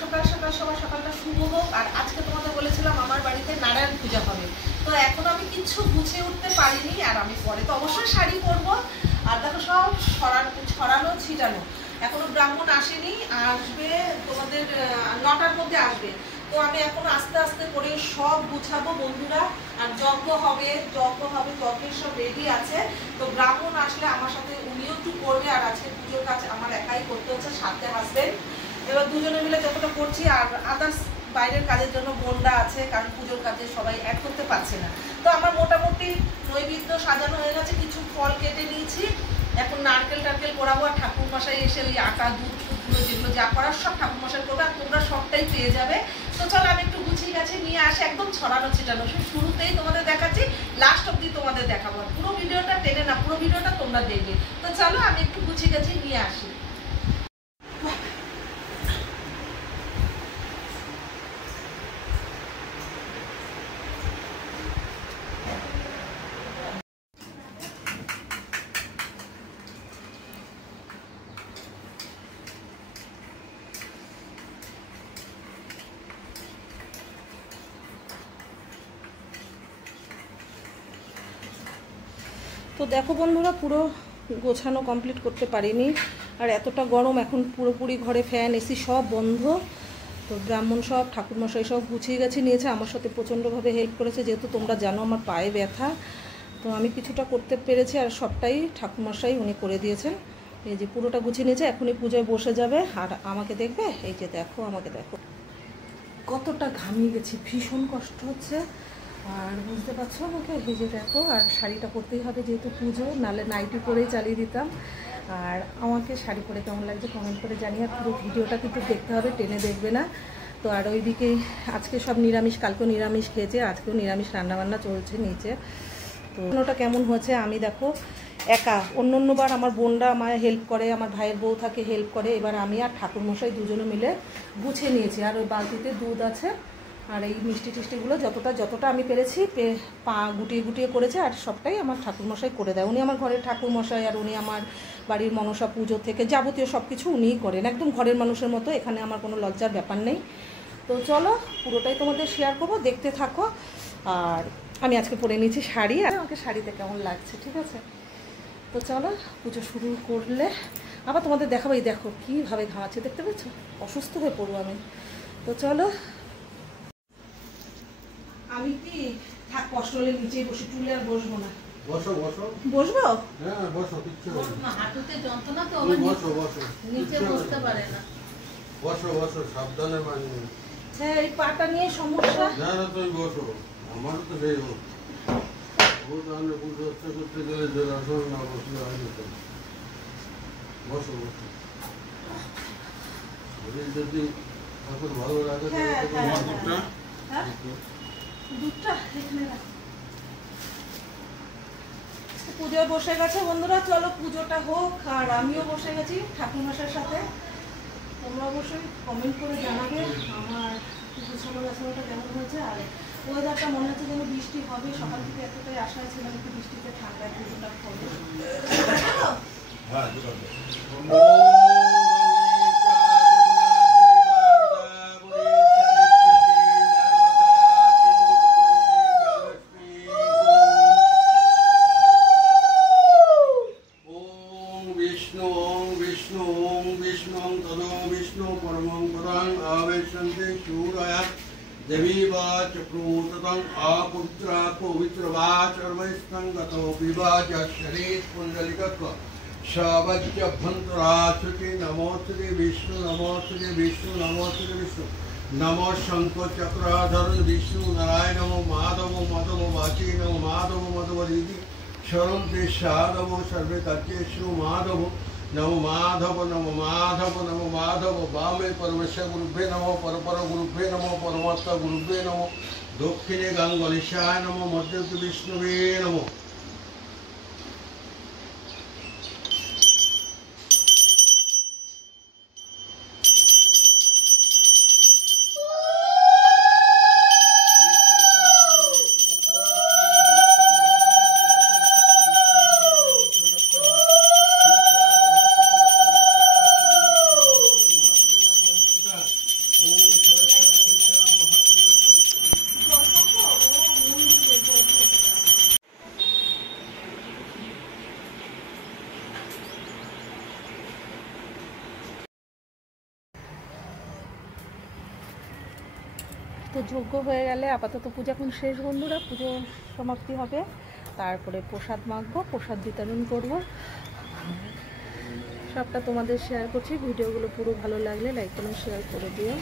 সকাল সকাল সবার সকালটা শুভ হোক। আর আজকে তোমাদের বলেছিলাম আমার বাড়িতে নারায়ণ পূজা হবে, তো এখন আমি কিচ্ছু গুছিয়ে উঠতে পারিনি। আর আমি পরে তো অবশ্যই শাড়ি পরবো। আর দেখো সব ছড়ানো ছিটানো, এখনো ব্রাহ্মণ আসেনি, আসবে তোমাদের 9টার মধ্যে আসবে। তো আমি এখন আস্তে আস্তে করে সব গুছাবো বন্ধুরা। আর যজ্ঞ হবে, যজ্ঞের সব রেডি আছে। তো ব্রাহ্মণ আসলে আমার সাথে উনিও একটু করবে। আর আজকে পুজোর কাজ আমার একাই করতে হচ্ছে, সাথে হাসবেন। এবার দুজনে মিলে যতটা করছি। আর আদার্স বাইরের কাজের জন্য বোনরা আছে, কারণ পুজোর কাজে সবাই অ্যাড করতে পারছে না। তো আমার মোটামুটি নৈবেদ্য সাজানো হয়ে গেছে, কিছু ফল কেটে নিয়েছি। এখন নারকেল টারকেল করাবো। আর ঠাকুরমশাই এসে ওই আটা দুধ ফুটগুলো যেগুলো যা করার সব ঠাকুরমশাই করবে, আর তোমরা সবটাই পেয়ে যাবে। তো চলো আমি একটু গুছিয়ে গেছে নিয়ে আসি, একদম ছড়ানো ছিটানো। শুরুতেই তোমাদের দেখাচ্ছি, লাস্ট অব্দি তোমাদের দেখাবো। পুরো ভিডিওটা টেনে না, পুরো ভিডিওটা তোমরা দেখবে। তো চলো আমি একটু গুছিয়ে গেছি নিয়ে আসি। তো দেখো বন্ধুরা, পুরো গোছানো কমপ্লিট করতে পারিনি। আর এতটা গরম, এখন পুরোপুরি ঘরে ফ্যান এসি সব বন্ধ। তো ব্রাহ্মণ সব ঠাকুরমশাই সব গুছিয়ে গেছে নিয়েছে, আমার সাথে প্রচণ্ডভাবে হেল্প করেছে, যেহেতু তোমরা জানো আমার পায়ে ব্যথা। তো আমি কিছুটা করতে পেরেছি, আর সবটাই ঠাকুরমশাই উনি করে দিয়েছেন। এই যে পুরোটা গুছিয়ে নিয়েছে, এখনই পুজোয় বসে যাবে। আর আমাকে দেখবে, এই যে দেখো আমাকে দেখো, কতটা ঘামিয়ে গেছি, ভীষণ কষ্ট হচ্ছে। আর বুঝতে পারছো আমাকে, এই যে দেখো। আর শাড়িটা পরতেই হবে যেহেতু পুজো, নাহলে নাইটি পরেই চালিয়ে দিতাম। আর আমাকে শাড়ি পরে কেমন লাগছে কমেন্ট করে জানিয়ে। আর পুরো ভিডিওটা কিন্তু দেখতে হবে, টেনে দেখবে না। তো আর ওইদিকে আজকে সব নিরামিষ, কালকেও নিরামিষ খেয়েছে, আজকেও নিরামিষ রান্নাবান্না চলছে নিচে। তো ওটা কেমন হয়েছে আমি দেখো একা, অন্যবার আমার বোনরা আমায় হেল্প করে, আমার ভাইয়ের বউ থাকে হেল্প করে। এবার আমি আর ঠাকুরমশাই দুজনে মিলে গুছিয়ে নিয়েছি। আর ওই বালতিতে দুধ আছে, আর এই মিষ্টি টিষ্টিগুলো যতটা আমি পেরেছি পা গুটিয়ে করেছে। আর সবটাই আমার ঠাকুরমশাই করে দেয়, উনি আমার ঘরের ঠাকুরমশাই। আর উনি আমার বাড়ির মনসা পুজো থেকে যাবতীয় সব কিছু উনিই করেন, একদম ঘরের মানুষের মতো। এখানে আমার কোনো লজ্জার ব্যাপার নেই। তো চলো পুরোটাই তোমাদের শেয়ার করবো, দেখতে থাকো। আর আমি আজকে পরে নিয়েছি শাড়ি, আর আমাকে শাড়িতে কেমন লাগছে, ঠিক আছে? তো চলো পুজো শুরু করলে আবার তোমাদের দেখাবো। এই দেখো কীভাবে ঘামাচ্ছে, দেখতে পাচ্ছ? অসুস্থ হয়ে পড়বো আমি। তো চলো, আমি কি থাক কষ্ট হলে নিচেই বসি, টুলে আর বসবো না। বসো বসো। বসবো? হ্যাঁ বসো, কিচ্ছু না, হাঁটুতে যন্ত্রণা তো, বসো বসো, নিচে বসতে পারে না। বসো বসো, সাবধানে মানি। হ্যাঁ, এই পাটা নিয়ে সমস্যা। না না, তুমি বসো, আমারও তো সেই হোক। ও তাহলে পুজো করতে গেলে যে আসল না বসলে হয় না। বসো বসো, যদি ঠাকুর ভালো লাগে। দুধটা এখানে রাখ। পুজোয় বসে গেছে বন্ধুরা, চলো পুজোটা হোক। আর আমিও বসে গেছি ঠাকুরমশাইয়ের সাথে। তোমরা অবশ্যই কমেন্ট করে জানাবে আমার পুজো ছাগলাটা কেমন হয়েছে। আর ওয়েদারটা মনে হচ্ছে যেন বৃষ্টি হবে, সকাল থেকে এতটাই আশা ছিলাম একটু বৃষ্টিতে ঠান্ডায় পুজোটা হবে। देवी वाच प्रोततं आपुत्रा पवित्र वाच अर्वैस्तंगतो विवाच शरीर पुंडलिकत्व शवज्य भंतरासुति नमोस्तुते विष्णु नमोस्तुते विष्णु नमोस्तुते विष्णु नमो शंकर चक्राधर विष्णु नारायण नमो माधव माधव वाची नमो माधव माधव दीदी शरण ते साधव सर्वे तच्चेषु माधव नमो माधव नमो माधव नमो माधव वामे परमेश्वर गुरुभ्ये नमो परपर गुरुभ्ये नमो परमात्मा गुरुभ्ये नमो दक्षिणे गंगलिशाय नमो मध्य विष्णुवे नमो। তো যজ্ঞ হয়ে গেলে আপাতত পূজা এখন শেষ বন্ধুরা, পুজো সমাপ্তি হবে, তারপরে প্রসাদ মাখবো, প্রসাদ বিতরণ করব। সবটা তোমাদের শেয়ার করছি। ভিডিওগুলো পুরো ভালো লাগলে লাইক কমেন্ট শেয়ার করে দিও।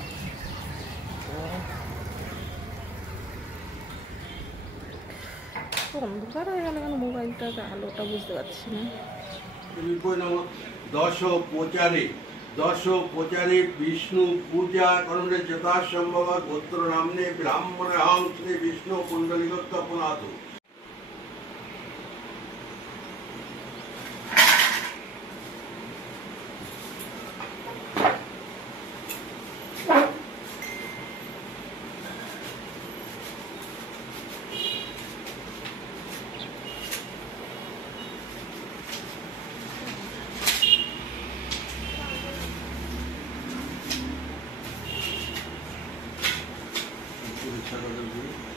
অন্ধকার হয়ে গেল কেন, মোবাইলটা আলোটা বুঝতে পারছি না। দশ প্রচারে বিষ্ণু পূজা করণে যথাসম্ভব গোত্র নামনে ব্রাহ্মণ হং শ্রী বিষ্ণু কুণ্ডলিকত্তপনাথ।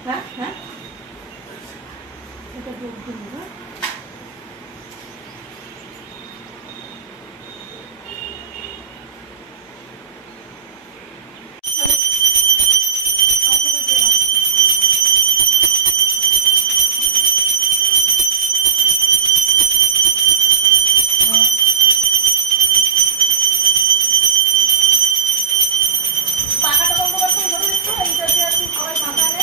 হ্যাঁ হ্যাঁ, এটা যোগ দিন না। পাখাটা বন্ধ করতে হবে, এইটাতে আর কি সবাই মাথা নেই।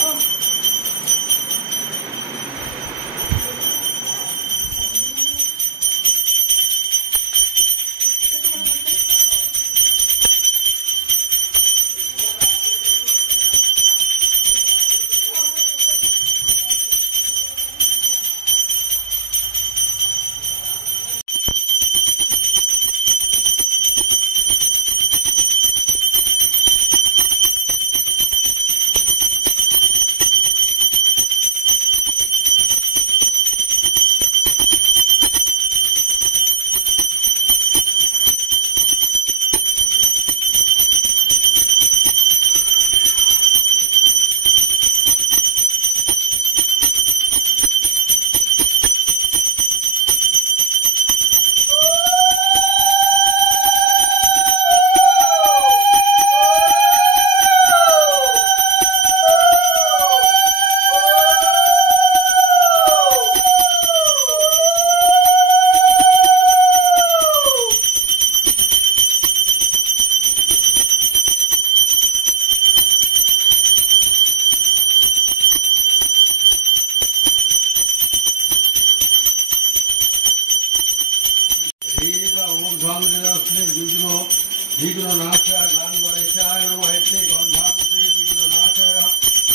বিঘ্ন নাশায় গান গণেশায় নমঃ। হেতে গন্ধাপুত্রে বিঘ্ন নাশায়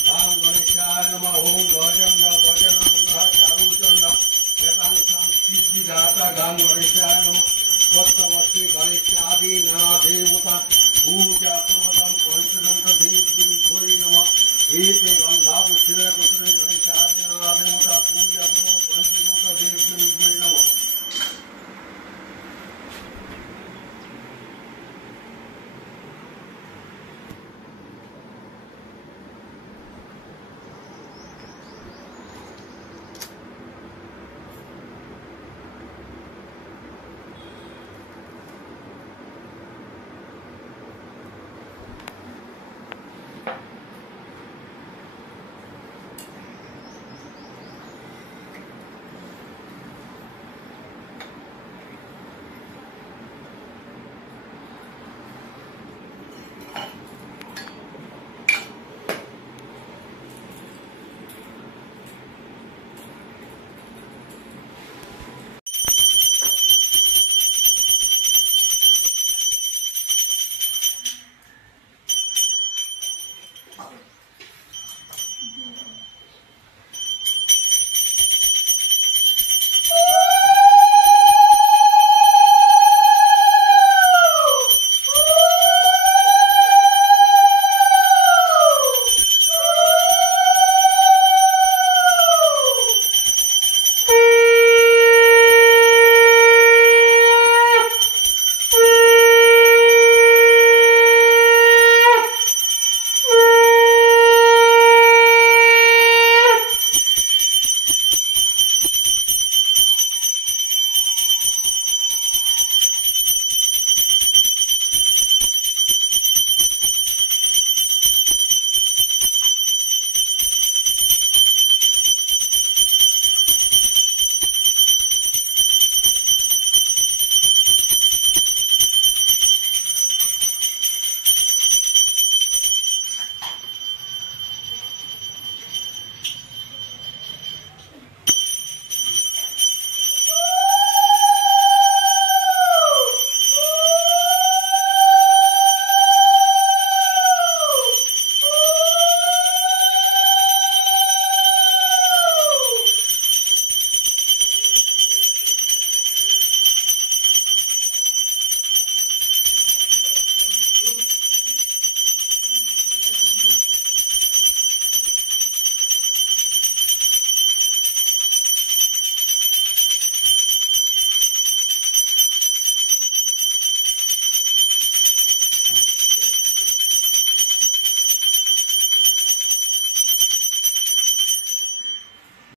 গান গণেশায় নমঃ। ওম গজন্দ বজনম চারুচন্দ শতাংশং সিদ্ধিদাতা গান গণেশায় নমঃ। গতবর্ষে গণেশ আদি নানা দেবতা পূজা